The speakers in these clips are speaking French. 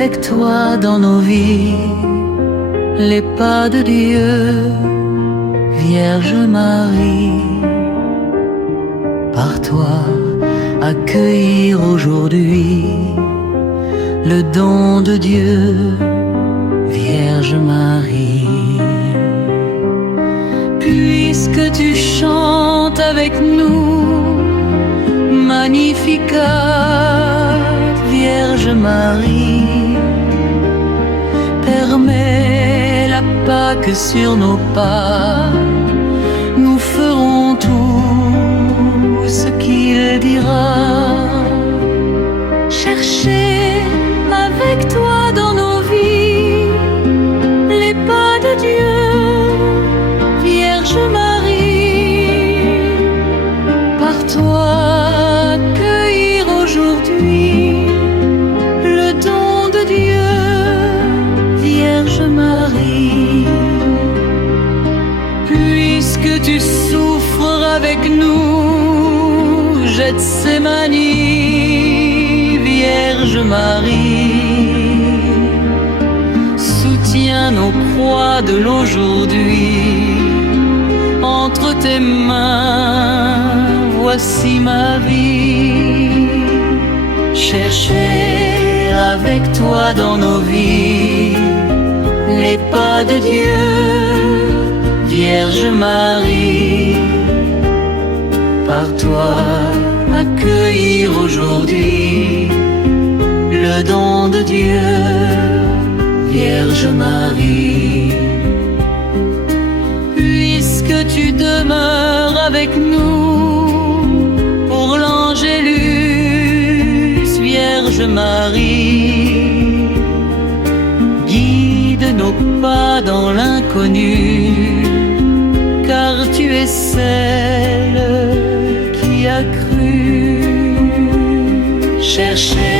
avec toi dans nos vies, les pas de Dieu, Vierge Marie. Par toi, accueillir aujourd'hui le don de Dieu, Vierge Marie. Puisque tu chantes avec nous, Magnificat, Vierge Marie, permets la Pâque sur nos pas, nous ferons tout ce qu'il dira. Chercher avec toi dans nos vies les pas de Dieu, Vierge Marie. Par toi accueillir aujourd'hui le don de Dieu, Vierge Marie. Puisque tu souffres avec nous, Gethsémani, Vierge Marie, soutiens nos croix de l'aujourd'hui. Entre tes mains, voici ma vie. Chercher avec toi dans nos vies les pas de Dieu, Vierge Marie. Par toi, accueillir aujourd'hui le don de Dieu, Vierge Marie. Puisque tu demeures avec nous pour l'Angélus, Vierge Marie, guide nos pas dans l'inconnu, car tu es celle qui a cru. Chercher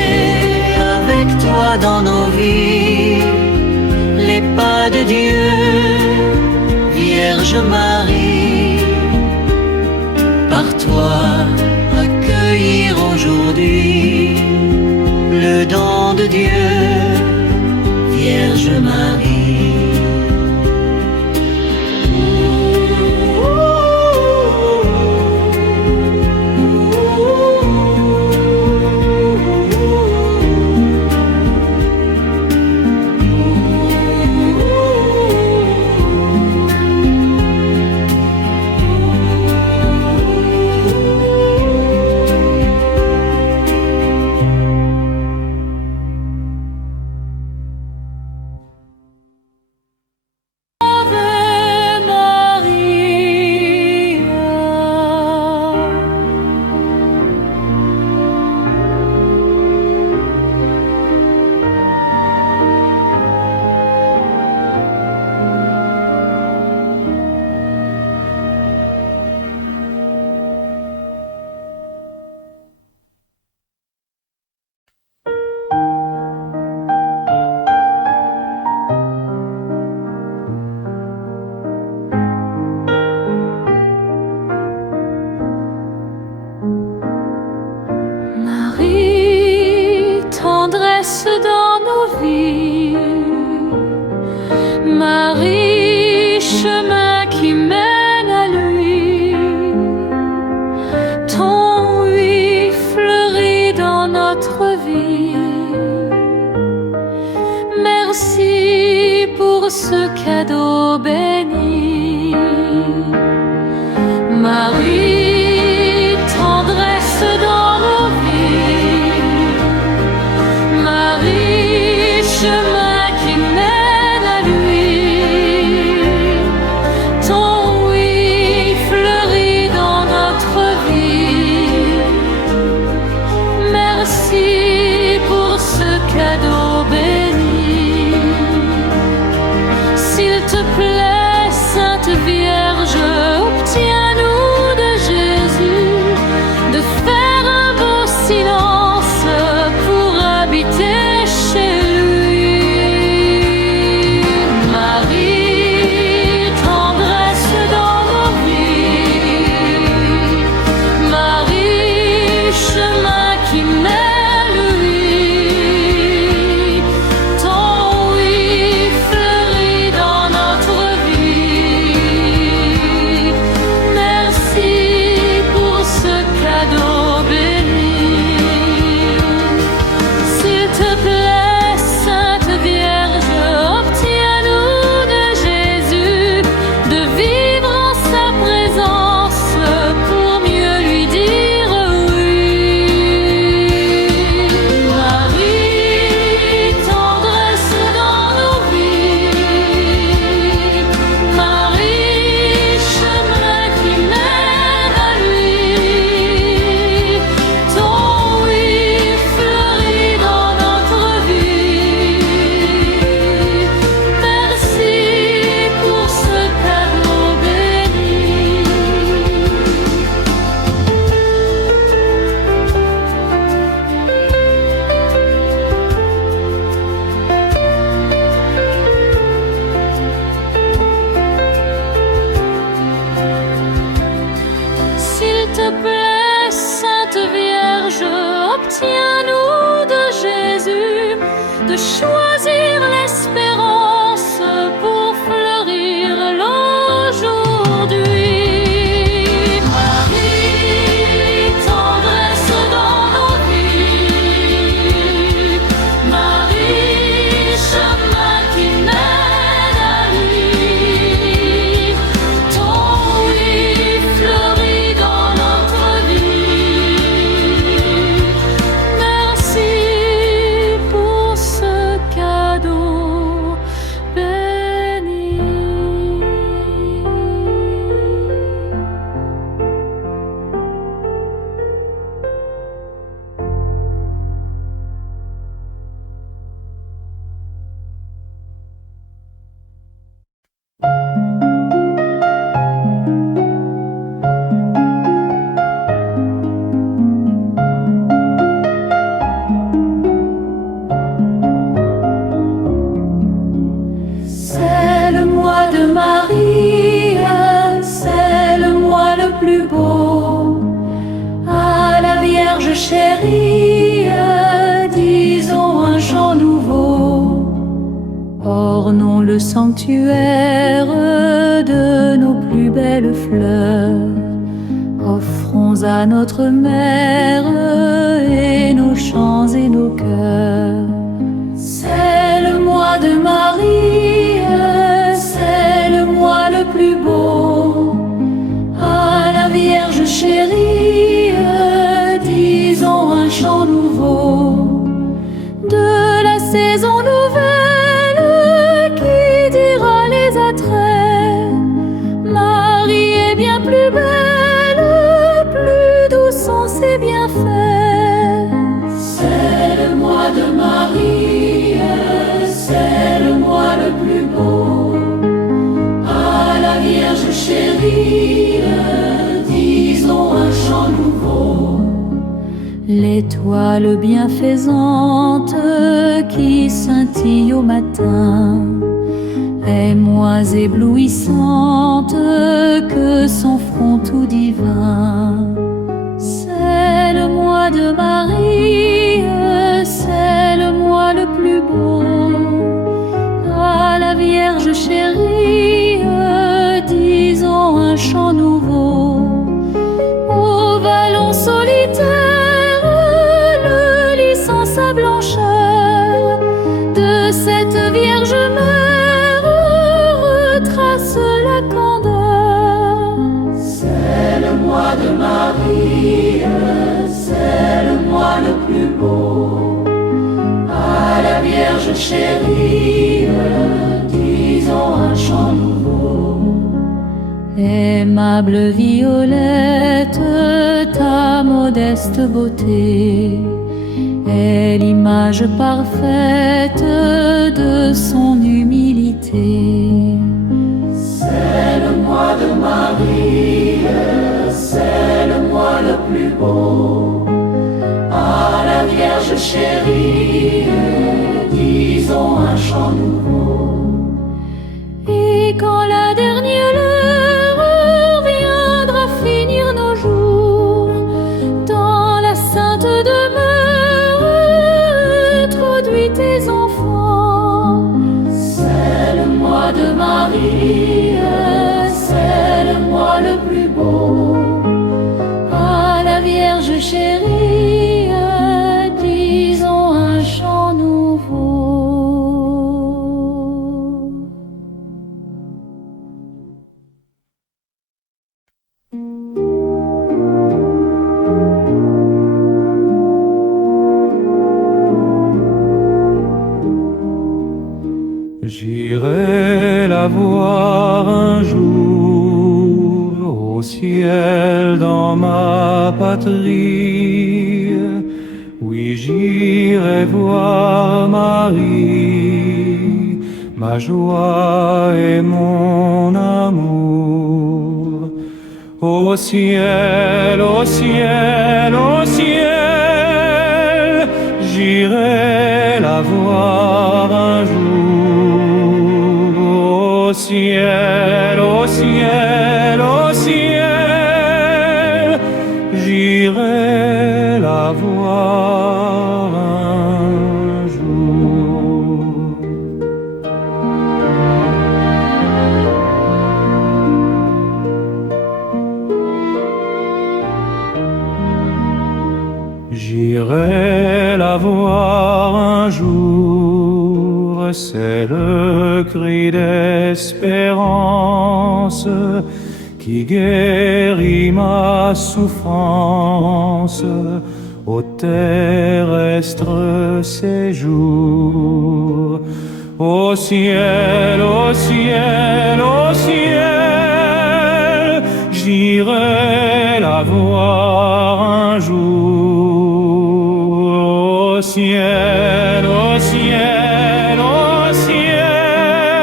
avec toi dans nos vies les pas de Dieu, Vierge Marie. Par toi accueillir aujourd'hui le don de Dieu, Vierge Marie. Dans nos vies, Marie, chemin qui mène à lui, ton oui fleurit dans notre vie. Merci pour ce cadeau béni, Marie, tendresse dans nos vies. Marie, chemin qui mène à lui, ton oui fleurit dans notre vie. Merci pour ce cadeau béni. S'il te plaît, Sainte Vierge, obtiens-nous de chérie, disons un chant nouveau. Ornons le sanctuaire de nos plus belles fleurs. Offrons à notre mère et nos chants et nos cœurs. C'est le mois de Marie, c'est le mois le plus beau. À la Vierge chérie, disons un chant nouveau. De la saison nouvelle qui dira les attraits, Marie est bien plus belle, plus douce sont ses bienfaits. C'est le mois de Marie, c'est le mois le plus beau. À la Vierge chérie, disons un chant nouveau. L'étoile bienfaisante qui scintille au matin est moins éblouissante que son front tout divin. C'est le mois de Marie, c'est le mois le plus beau. À la Vierge chérie, disons un chant nouveau. Au vallon solitaire, le lit sans sa blancheur de cette Vierge Mère retrace la candeur. C'est le mois de Marie, c'est le mois le plus beau. À la Vierge chérie, disons un chant nouveau. Aimable Violette, ta modeste beauté est l'image parfaite de son humilité. C'est le mois de Marie, c'est le mois le plus beau. À la Vierge chérie, disons un chant nouveau. Et quand la dernière heure viendra finir nos jours, dans la sainte demeure, introduis tes enfants. C'est le mois de Marie, c'est le mois le plus beau. À la Vierge chérie, disons un chant nouveau. J'irai la voir un jour au ciel dans ma patrie. Oui, j'irai voir Marie, ma joie et mon amour. Au ciel, au ciel, au ciel, j'irai la voir un jour. Au ciel, au ciel, au ciel, j'irai la voir un jour. J'irai la voir un jour, c'est le cri d'espérance qui guérit ma souffrance au terrestre séjour. Au ciel, au ciel, au ciel, j'irai la voir un jour. Au ciel, au ciel, au ciel,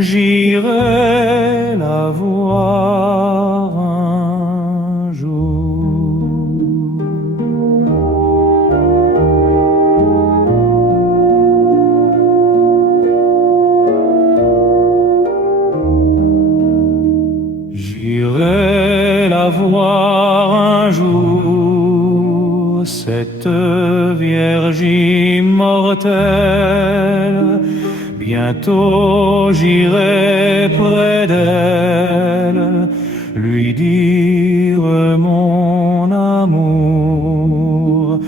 j'irai la voir un jour. J'irai la voir un jour. l'autel. Bientôt j'irai près d'elle, lui dire mon amour.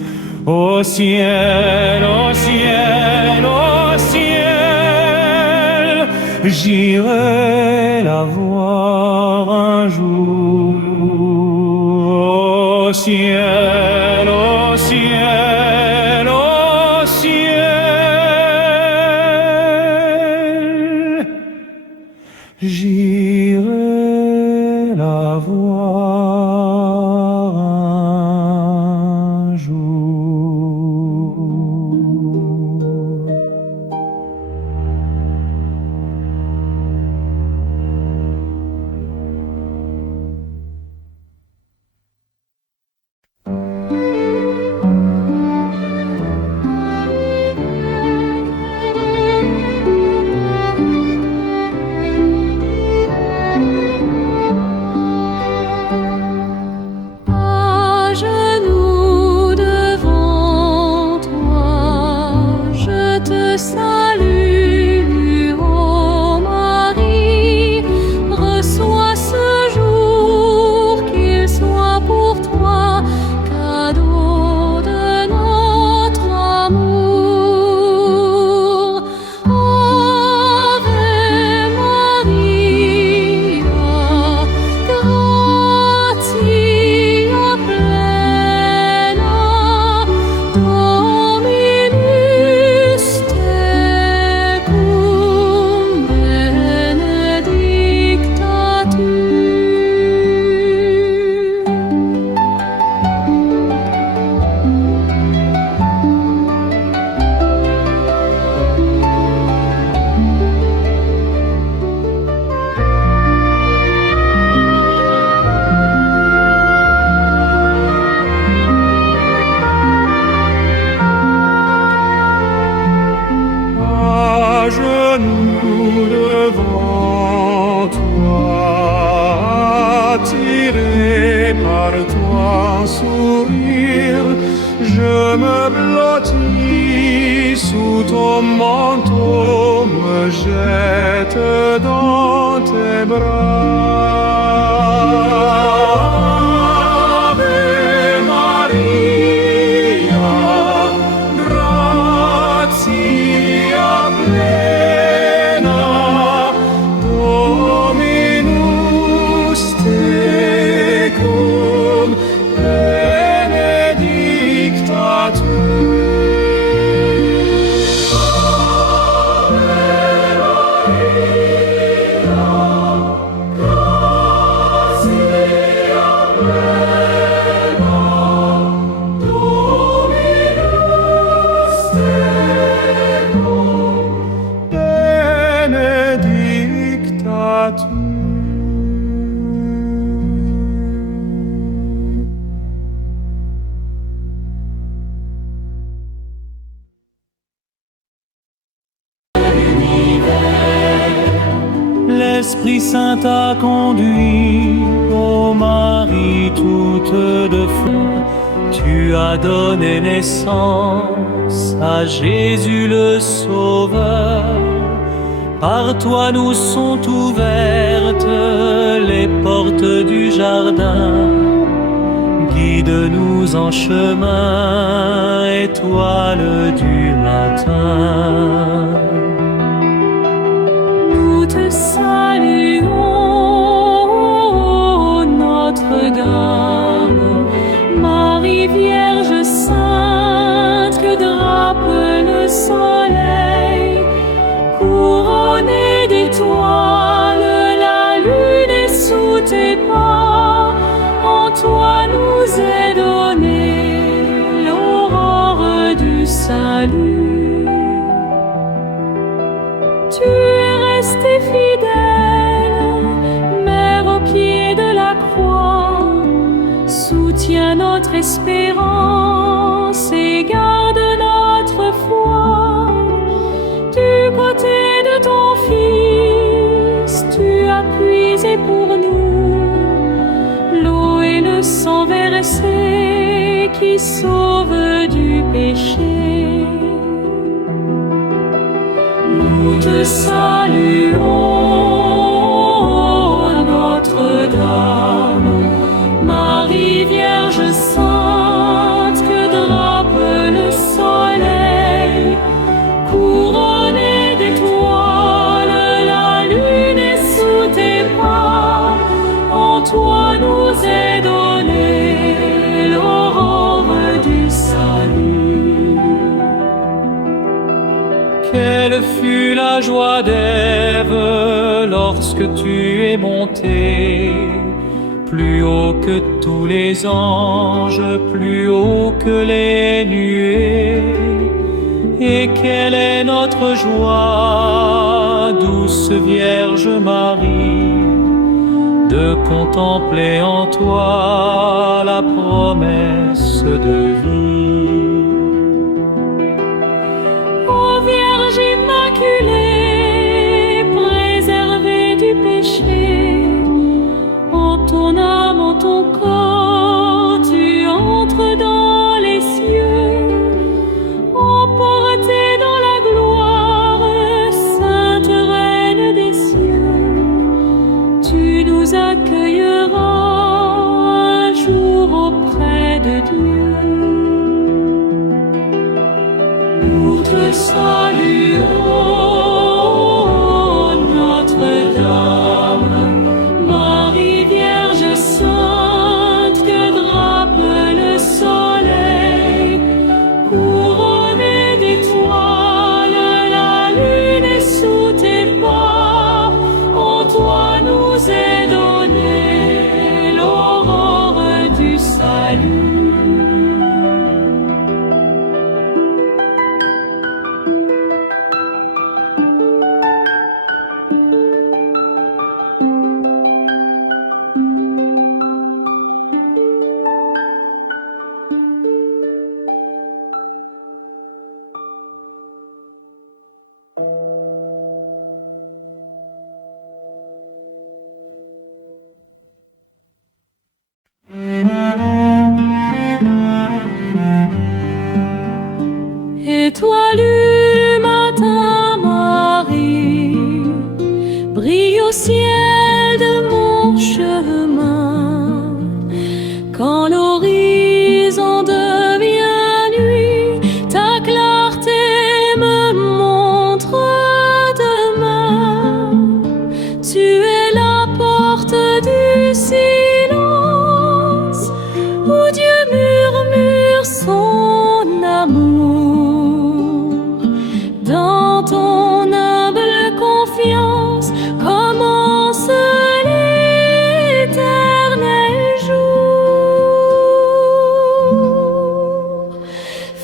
Au ciel, au ciel, au ciel, j'irai la voir un jour. Au ciel, au ciel, au ciel, j'irai la voir un jour. À genoux devant toi, je te salue, ô Marie. Reçois ce jour, qu'il soit pour toi cadeau de notre amour. Ave Maria, gratia plena, Dominus tecum, benedicta tu. À genoux devant toi, attiré par ton sourire, je me blottis sous ton manteau, me jette dans tes bras. Ave Maria, gratia plena, Dominus tecum, benedicta tu. Benedicta tu. L'Esprit Saint t'a conduit, ô Marie toute de feu. Tu as donné naissance à Jésus le Sauveur. Par toi nous sont ouvertes les portes du jardin. Guide-nous en chemin, étoile du matin. Nous te saluons, Notre-Dame, Marie Vierge Sainte, que drape le soleil. Couronnée d'étoiles, la lune est sous tes pas. En toi nous est donnée l'aurore du salut. Tu es restée fidèle, Mère au pied de la croix. Soutiens notre espérance et garde notre foi. Du côté de ton Fils, tu as puisé pour nous l'eau et le sang versé qui sauve du péché. te saluons, Notre-Dame, Marie Vierge Sainte, que drape le soleil, couronnée d'étoiles, la lune est sous tes pas, en toi nous est donnée l'aurore du salut. Quelle fut la joie d'Ève lorsque tu es monté plus haut que tous les anges, plus haut que les nuées. Et quelle est notre joie, douce Vierge Marie, de contempler en toi la promesse de vie. Ô Vierge Immaculée, préservée du péché, en ton âme, en ton corps, tu entres dans les cieux, emportée dans la gloire, Sainte Reine des cieux, tu nous accueilleras un jour auprès de Dieu. Nous te saluons, Notre-Dame, Marie Vierge Sainte, que drape le soleil, couronnée d'étoiles, la lune est sous tes pas, en toi nous est donnée l'aurore du salut. Étoile du matin, Marie, brille au ciel de mon chemin. Quand l'horizon devient nuit, ta clarté me montre demain. Tu es la porte du silence, où Dieu murmure son amour. Dans ton humble confiance commence l'éternel jour.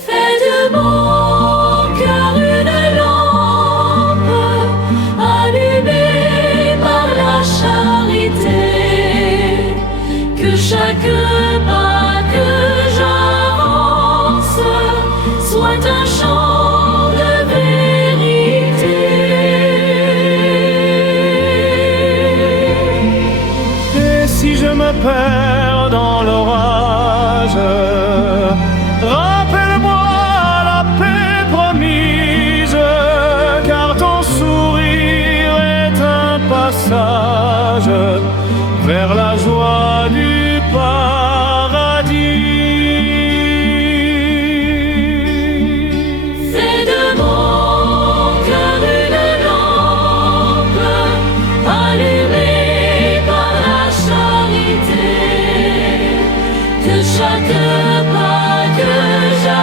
Fais de mon cœur une lampe allumée par la charité, que chaque pas que j'avance soit un chant de vérité. Et si je me perds dans l'orage, rappelle-moi la paix promise, car ton sourire est un passage vers la joie du paradis. Fais de mon cœur une lampe allumée par la charité, que chaque pas que j'avance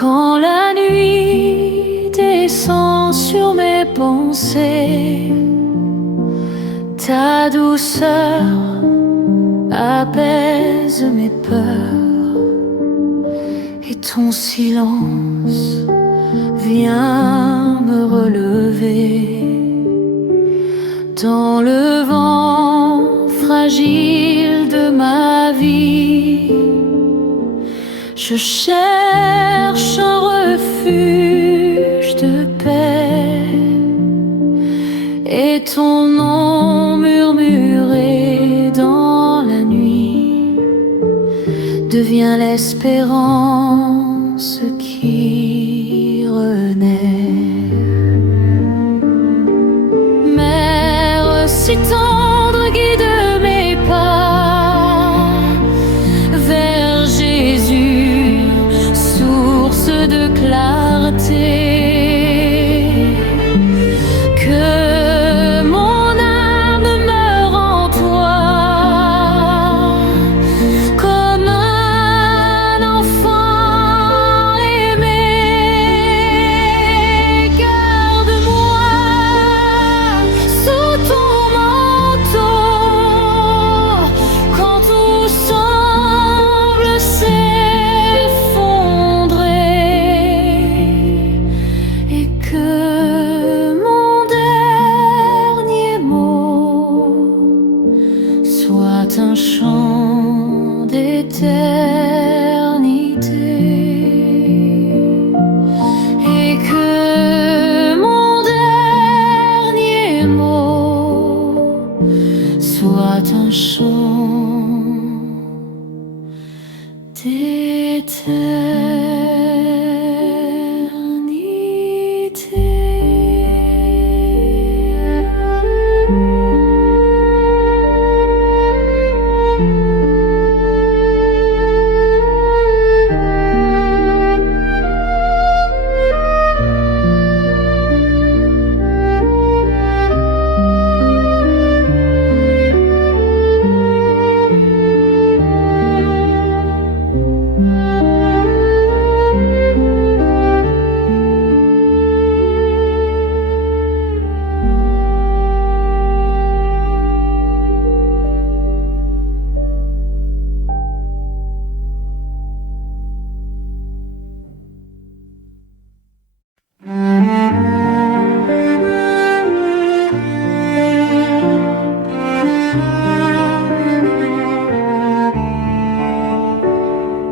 Quand la nuit descend sur mes pensées, ta douceur apaise mes peurs, et ton silence vient me relever. Dans le vent fragile de ma vie, je cherche un refuge de paix, et ton nom murmuré dans la nuit devient l'espérance qui renaît. Mère si tendre, guide mes pas vers Jésus, source de clarté. Que mon âme meure en toi, comme un enfant aimé. Garde-moi sous ton manteau, quand tout semble s'effondrer, et que mon dernier mot soit un chant d'éternité, et que mon dernier mot soit un chant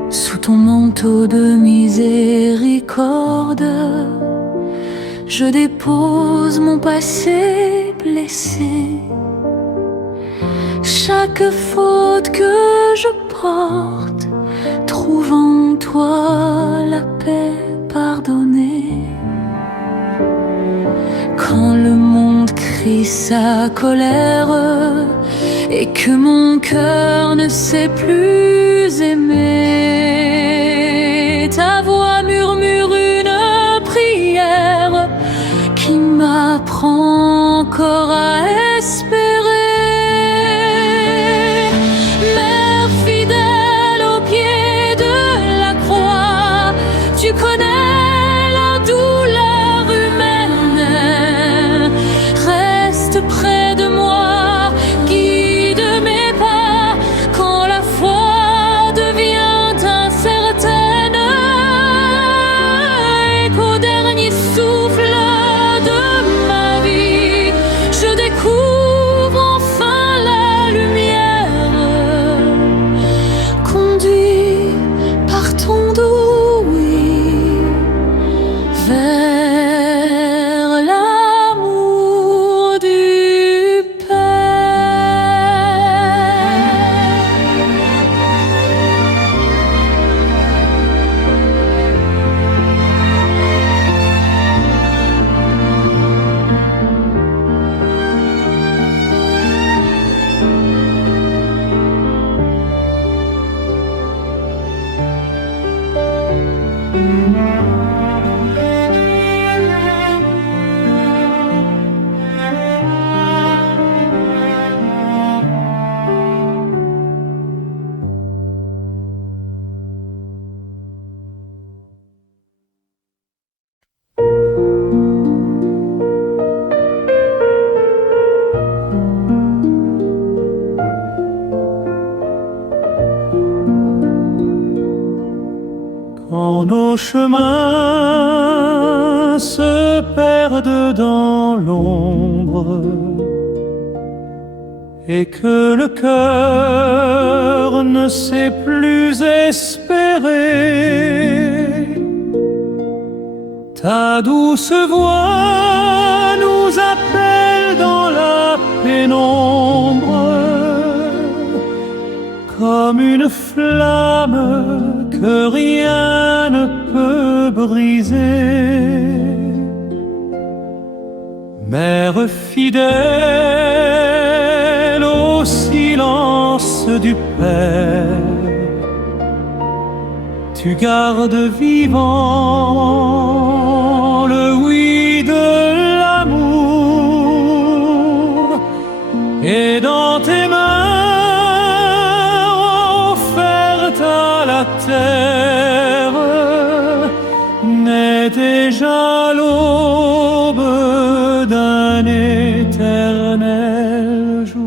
Sous ton manteau de miséricorde, je dépose mon passé blessé. Chaque faute que je porte trouve en toi la paix pardonnée. Quand le monde crie sa colère et que mon cœur ne sait plus aimer, ta voix murmure une prière qui m'apprend encore à espérer. Mère fidèle au pied de la croix, tu connais la douleur humaine. Reste près de moi, guide mes pas quand la foi devient quand nos chemins se perdent dans l'ombre et que le cœur ne sait plus espérer. Ta douce voix nous appelle dans la pénombre, comme une flamme que rien ne peut briser. Mère fidèle au silence du Père, tu gardes vivant le oui de l'amour, et dans tes mains offertes à la terre naît déjà l'aube d'un éternel jour.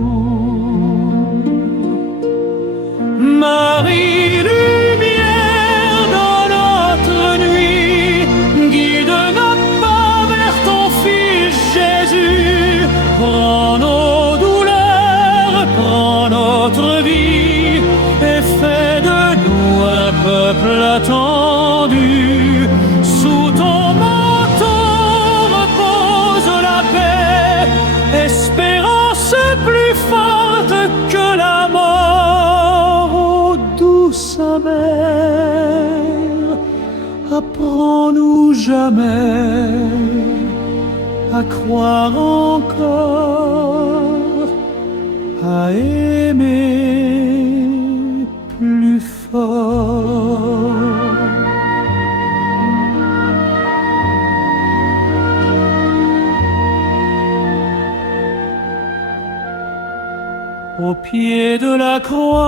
Marie, lumière dans notre nuit, guide nos pas vers ton Fils Jésus. Prends nos douleurs, prends notre vie, et fais de nous un peuple attendu. Sous ton manteau repose la paix, espérance plus forte que la mort. Ô douce mère, apprends-nous jamais à croire encore, à aimer plus fort. Au pied de la croix,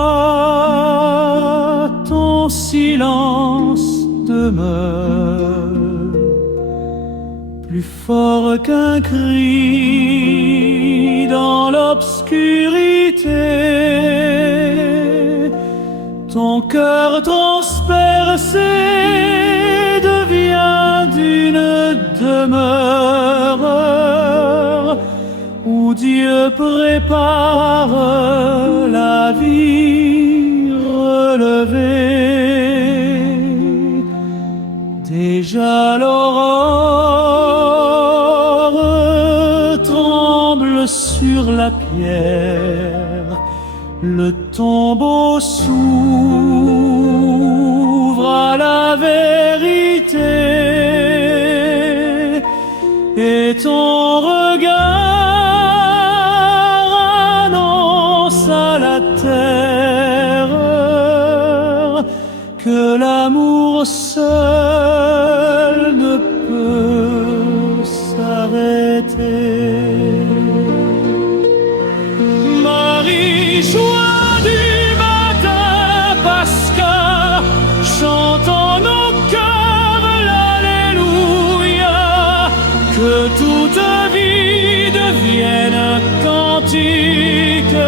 ton silence demeure, plus fort qu'un cri dans l'obscurité. Ton cœur transpercé devient d'une demeure où Dieu prépare la vie relevée. Déjà l'aurore tremble sur la pierre, le tombeau s'ouvre à la vérité, et ton regard annonce à la terre que l'amour seul ne peut s'arrêter. Marie, joie du matin pascal, chantons nos cœurs l'Alléluia, que toute vie devienne un cantique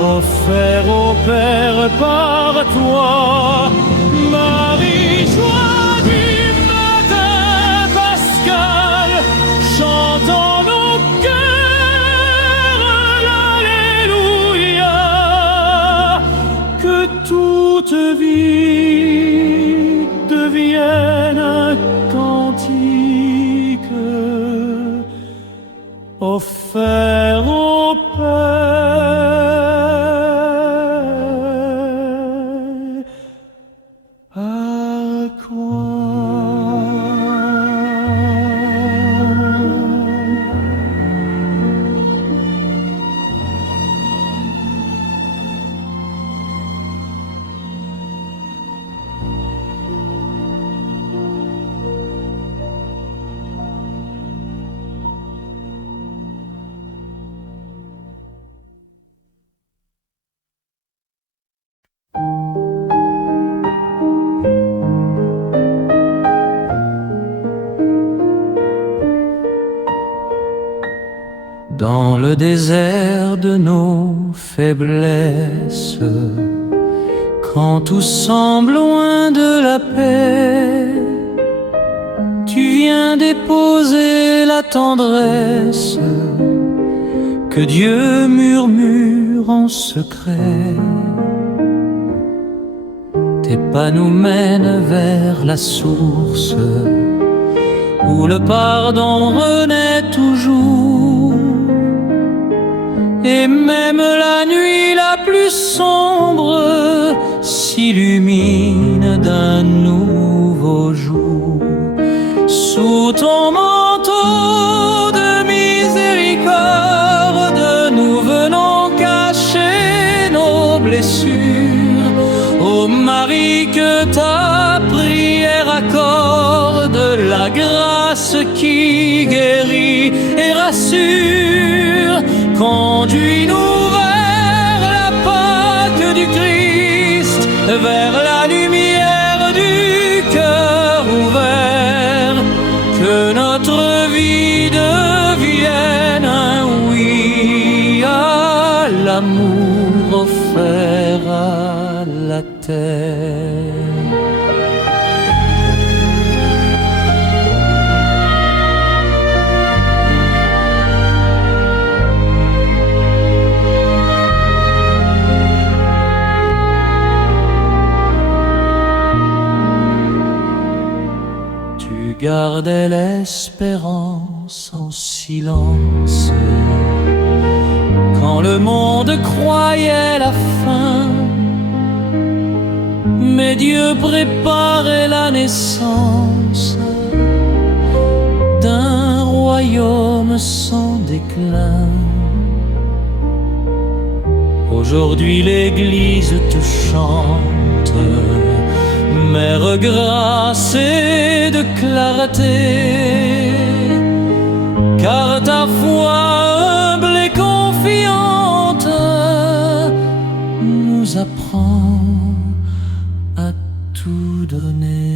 offert au Père par toi. Marie, joie du matin pascal, chantons nos cœurs l'Alléluia, que toute vie devienne un cantique offert au Père par quoi. Dans le désert de nos faiblesses, Quand tout semble loin de la paix, tu viens déposer la tendresse que Dieu murmure en secret. Tes pas nous mènent vers la source où le pardon renaît toujours. Et même la nuit la plus sombre s'illumine d'un nouveau jour. Sous ton manteau de miséricorde, nous venons cacher nos blessures. Ô Marie, que ta prière accorde la grâce qui guérit et rassure. Conduis-nous vers la Pâque du Christ, vers la lumière du cœur ouvert. Que notre vie devienne un oui à l'amour offert à la terre. Gardais l'espérance en silence quand le monde croyait la fin, mais Dieu préparait la naissance d'un royaume sans déclin. Aujourd'hui l'Église te chante, Mère grâce et de clarté, car ta foi humble et confiante nous apprend à tout donner.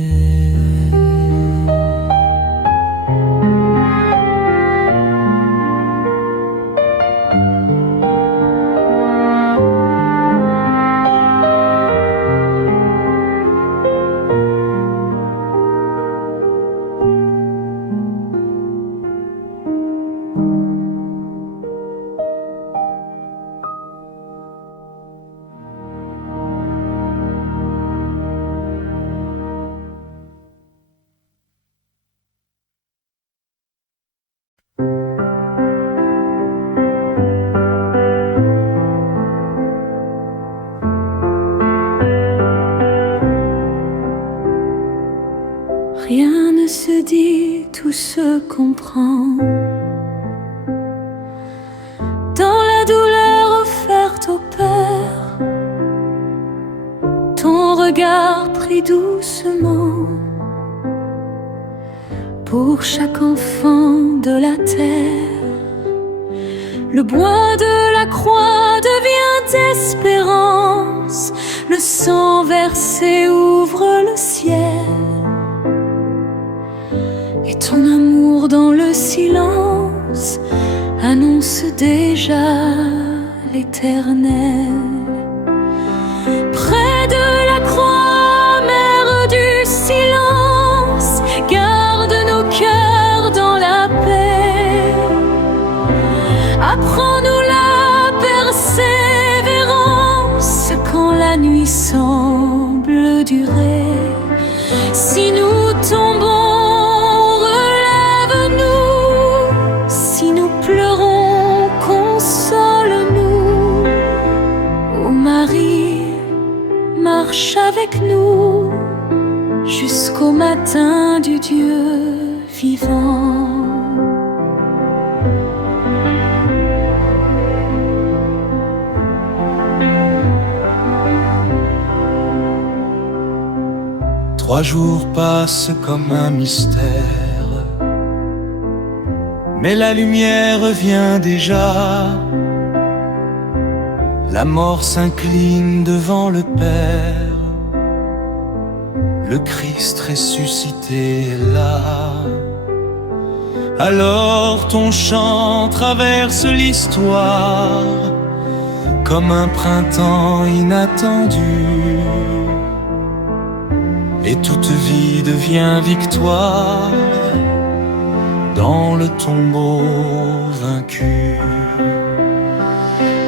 Rien ne se dit, tout se comprend. Dans la douleur offerte au Père, ton regard pris doucement pour chaque enfant de la terre. Le bois de la croix devient espérance, le sang versé ouvre le ciel. Et ton amour dans le silence annonce déjà l'éternel. Près de la croix, mère du silence, garde nos cœurs dans la paix. Apprends-nous la persévérance quand la nuit semble durer. Si nous tombons, marche avec nous jusqu'au matin du Dieu vivant. Trois jours passent comme un mystère, mais la lumière vient déjà. La mort s'incline devant le Père, le Christ ressuscité est là. Alors ton chant traverse l'histoire comme un printemps inattendu. et toute vie devient victoire dans le tombeau vaincu.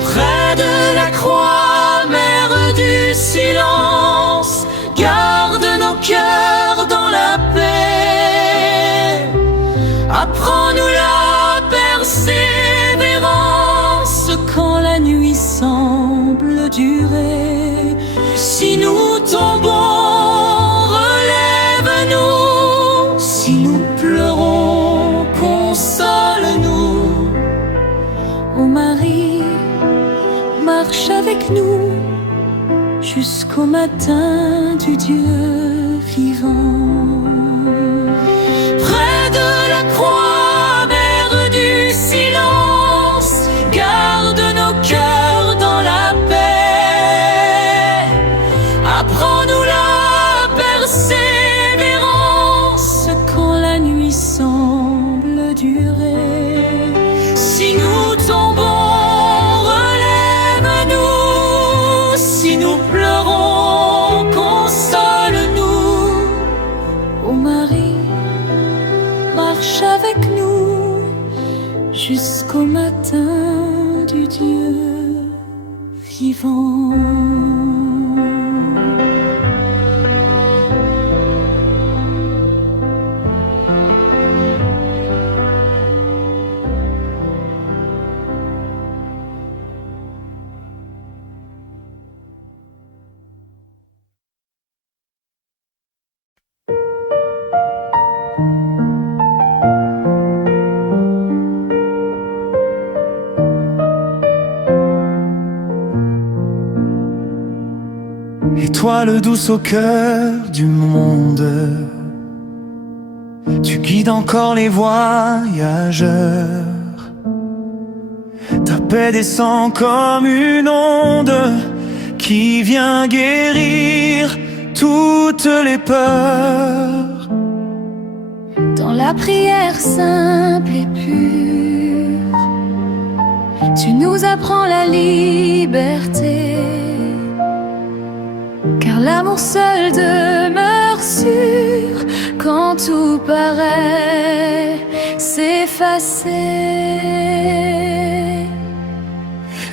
Près de la croix, mère du silence, garde nos cœurs dans la paix. Apprends-nous la persévérance quand la nuit semble durer. Si nous tombons, relève-nous. Si nous pleurons, console-nous. Ô Marie, marche avec nous jusqu'au matin du Dieu vivant. Près de la croix, mère du silence, garde nos cœurs dans la paix. Apprends-nous la persévérance quand la nuit semble durer. Si nous tombons, relève-nous. Si nous pleurons, console-nous. Ô Marie, marche avec nous jusqu'au matin du Dieu vivant. Étoile douce au cœur du monde, tu guides encore les voyageurs. Ta paix descend comme une onde qui vient guérir toutes les peurs. Dans la prière simple et pure, tu nous apprends la liberté. Car l'amour seul demeure sûr quand tout paraît s'effacer.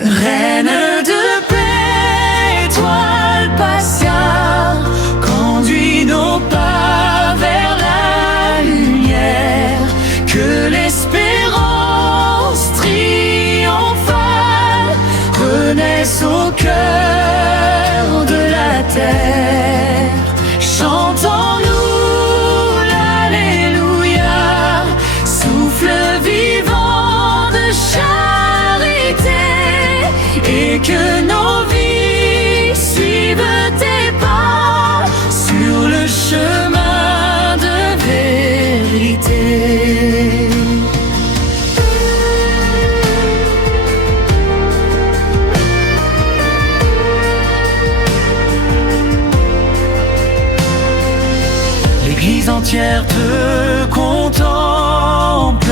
Reine de paix, étoile patiente, conduis nos pas vers la lumière. Que l'espérance triomphale renaisse au cœur de la terre. Chantons-nous l'Alléluia, souffle vivant de charité, et que nos vies suivent tes pas sur le chemin de vérité. L'Église entière te contemple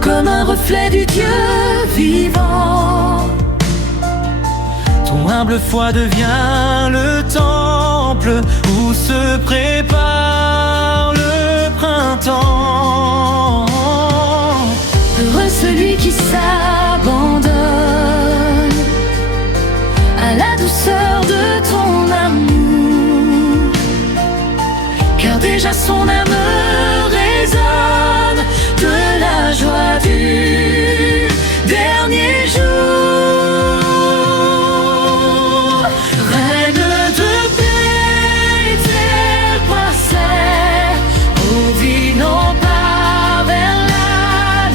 comme un reflet du Dieu vivant. Ton humble foi devient le temple où se prépare le printemps. Heureux celui qui s'abandonne à la douceur de ton amour, car déjà son âme résonne de la joie du dernier jour. Règne de paix, terre passée, ouvris nos pas vers la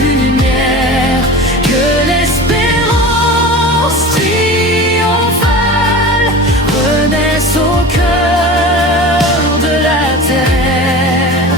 lumière. Que l'espérance triomphale renaisse au cœur de la terre.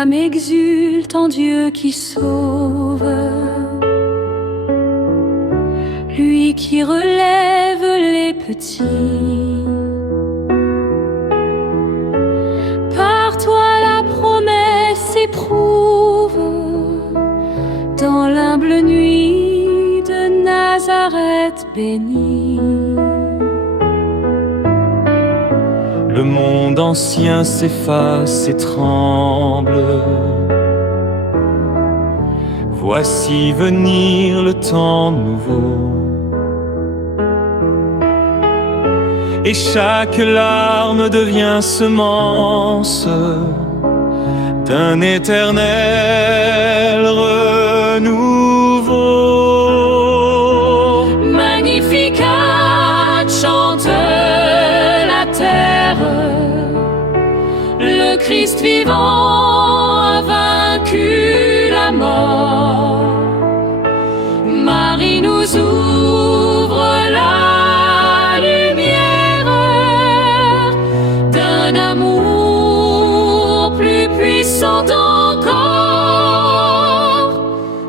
âme exulte en Dieu qui sauve, lui qui relève les petits. Par toi la promesse éprouve, dans l'humble nuit de Nazareth bénie. Le monde ancien s'efface et tremble. Voici venir le temps nouveau. Et chaque larme devient semence d'un éternel renouveau. Magnificat chante la terre, le Christ vivant a vaincu la mort. Marie nous ouvre la lumière d'un amour plus puissant encore.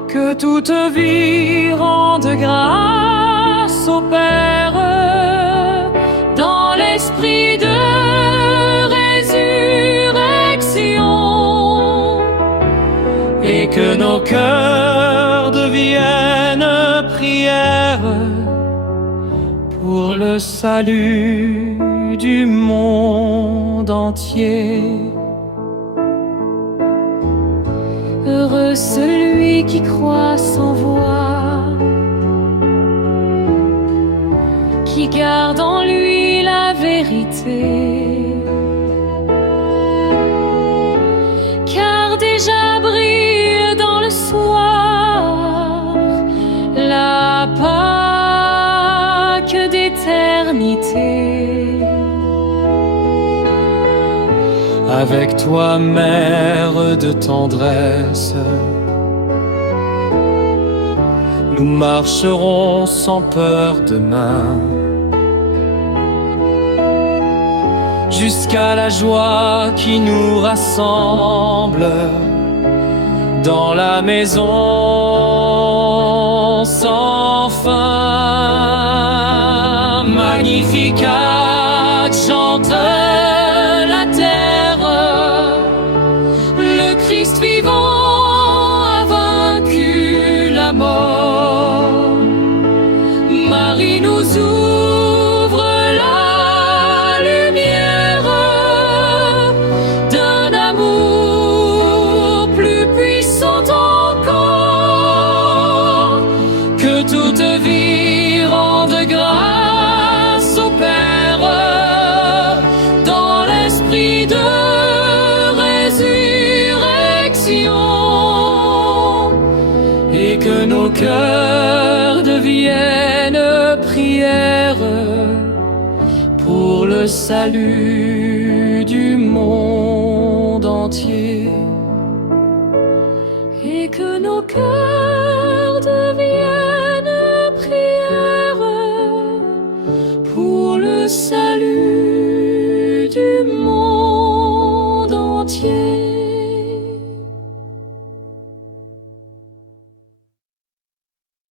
Que toute vie rende grâce au Père Dans l'esprit de résurrection, et que nos cœurs deviennent prière pour le salut du monde entier. Heureux celui qui croit sans voix, qui garde en lui la vérité. Car déjà brille dans le soir la Pâque d'éternité. Avec toi, mère de tendresse, nous marcherons sans peur demain, jusqu'à la joie qui nous rassemble dans la maison sans fin. Magnificat chante la terre, le Christ vivant a vaincu la mort. Marie nous ouvre la lumière d'un amour plus puissant encore. Que toute vie rende grâce au Père dans l'esprit de résurrection, et que nos cœurs deviennent prière pour le salut du monde entier. Et que nos cœurs deviennent prière pour le salut